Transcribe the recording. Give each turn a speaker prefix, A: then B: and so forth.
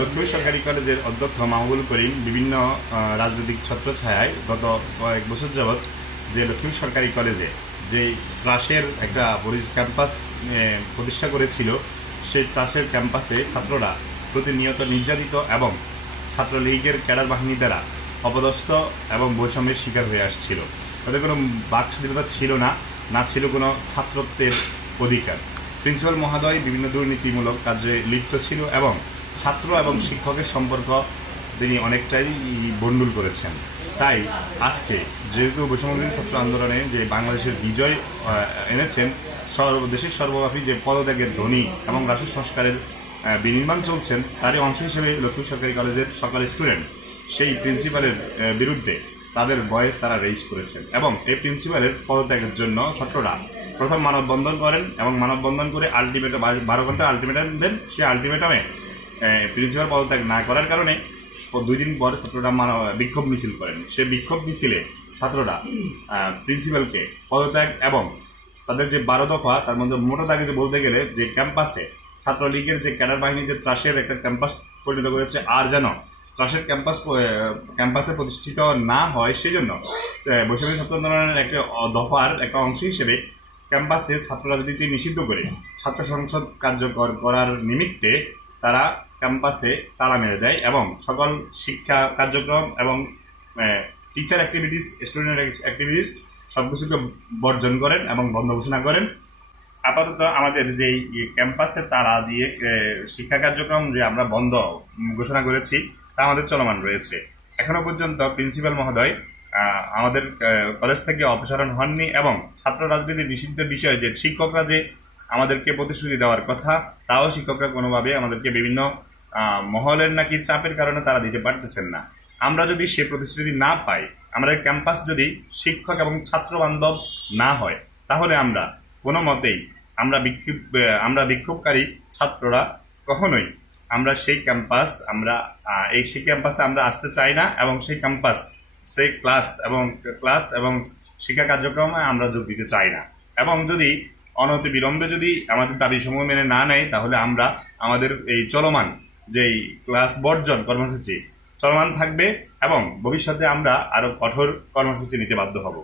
A: লক্ষ্মী সরকারি কলেজের অধ্যক্ষ মাহবুল করিম বিভিন্ন রাজনৈতিক ছত্রছায়ায় গত কয়েক বছর যাবৎ যে লক্ষ্মী সরকারি কলেজে যে ত্রাসের একটা ক্যাম্পাস প্রতিষ্ঠা করেছিল, সেই ত্রাসের ক্যাম্পাসে ছাত্ররা প্রতিনিয়ত নির্যাতিত এবং ছাত্রলীগের ক্যাডার বাহিনী দ্বারা অপদস্থ এবং বৈষম্যের শিকার হয়ে আসছিল। তাদের কোনো বাক স্বাধীনতা ছিল না না ছিল কোনো ছাত্রত্বের অধিকার। প্রিন্সিপাল মহোদয় বিভিন্ন দুর্নীতিমূলক কাজে লিপ্ত ছিল এবং ছাত্র এবং শিক্ষকের সম্পর্ক তিনি অনেকটাই বন্ডুল করেছেন। তাই আজকে যেহেতু বৈষম্যবিরোধী ছাত্র আন্দোলনে যে বাংলাদেশের বিজয় এনেছেন সর্ব দেশের সর্বব্যাপী যে পদত্যাগের ধ্বনি এবং রাষ্ট্র সংস্কারের বিনির্মাণ চলছেন, তারই অংশ হিসেবে লক্ষ্মী সরকারি কলেজের সকল স্টুডেন্ট সেই প্রিন্সিপালের বিরুদ্ধে তাদের বয়স তারা রেইজ করেছেন এবং এই প্রিন্সিপালের পদত্যাগের জন্য ছাত্ররা প্রথম মানববন্ধন করেন এবং মানববন্ধন করে আলটিমেটাম বারো ঘণ্টা আলটিমেটাম দেন। সেই আলটিমেটামে প্রিন্সিপাল পদত্যাগ না করার কারণে দুই দিন পর ছাত্ররা বিক্ষোভ মিছিল করেন। সে বিক্ষোভ মিছিলে ছাত্ররা প্রিন্সিপালকে পদত্যাগ এবং তাদের যে বারো দফা তার মধ্যে মোটা দাগে যে বলতে গেলে যে ক্যাম্পাসে ছাত্রলীগের যে ক্যাডার বাহিনী যে ত্রাসের একটা ক্যাম্পাস পরিণত করেছে আর যেন ত্রাসের ক্যাম্পাস ক্যাম্পাসে প্রতিষ্ঠিত না হয় সেই জন্য আহ, বৈষম্য ছাত্র আন্দোলনের একটা দফার একটা অংশ হিসেবে ক্যাম্পাসে ছাত্র রাজনীতি নিষিদ্ধ করে ছাত্র সংসদ কার্যকর করার নিমিত্তে তারা ক্যাম্পাসে তালা মেরে দেয় এবং সকল শিক্ষা কার্যক্রম এবং টিচার অ্যাক্টিভিটিস স্টুডেন্ট অ্যাক্টিভিটিস সব কিছুকে বর্জন করেন এবং বন্ধ ঘোষণা করেন। আপাতত আমাদের যে ক্যাম্পাসে তারা দিয়ে শিক্ষা কার্যক্রম যে আমরা বন্ধ ঘোষণা করেছি, তা আমাদের চলমান রয়েছে। এখনও পর্যন্ত প্রিন্সিপাল মহোদয় আমাদের কলেজ থেকে অপসারণ হননি এবং ছাত্র রাজনীতি নিষিদ্ধ বিষয়ে যে শিক্ষকরা যে আমাদেরকে প্রতিশ্রুতি দেওয়ার কথা, তাও শিক্ষকরা কোনোভাবে আমাদেরকে বিভিন্ন মহলের নাকি চাপের কারণে তারা দিতে পারতেছেন না। আমরা যদি সে প্রতিশ্রুতি না পাই, আমাদের ক্যাম্পাস যদি শিক্ষক এবং ছাত্র বান্ধব না হয়, তাহলে আমরা কোনো মতেই আমরা বিক্ষোভ আমরা বিক্ষোভকারী ছাত্ররা কখনোই আমরা সেই ক্যাম্পাস আমরা এই সেই ক্যাম্পাসে আমরা আসতে চাই না এবং সেই ক্যাম্পাস, সেই ক্লাস এবং ক্লাস এবং শিক্ষা কার্যক্রমে আমরা যোগ দিতে চাই না। এবং যদি অনতি বিলম্বে যদি আমাদের দাবি সমূহ মেনে না নেয়, তাহলে আমরা আমাদের এই চলমান যেই ক্লাস বর্জন কর্মসূচি, চলমান থাকবে এবং ভবিষ্যতে আমরা আরও কঠোর কর্মসূচি নিতে বাধ্য হব।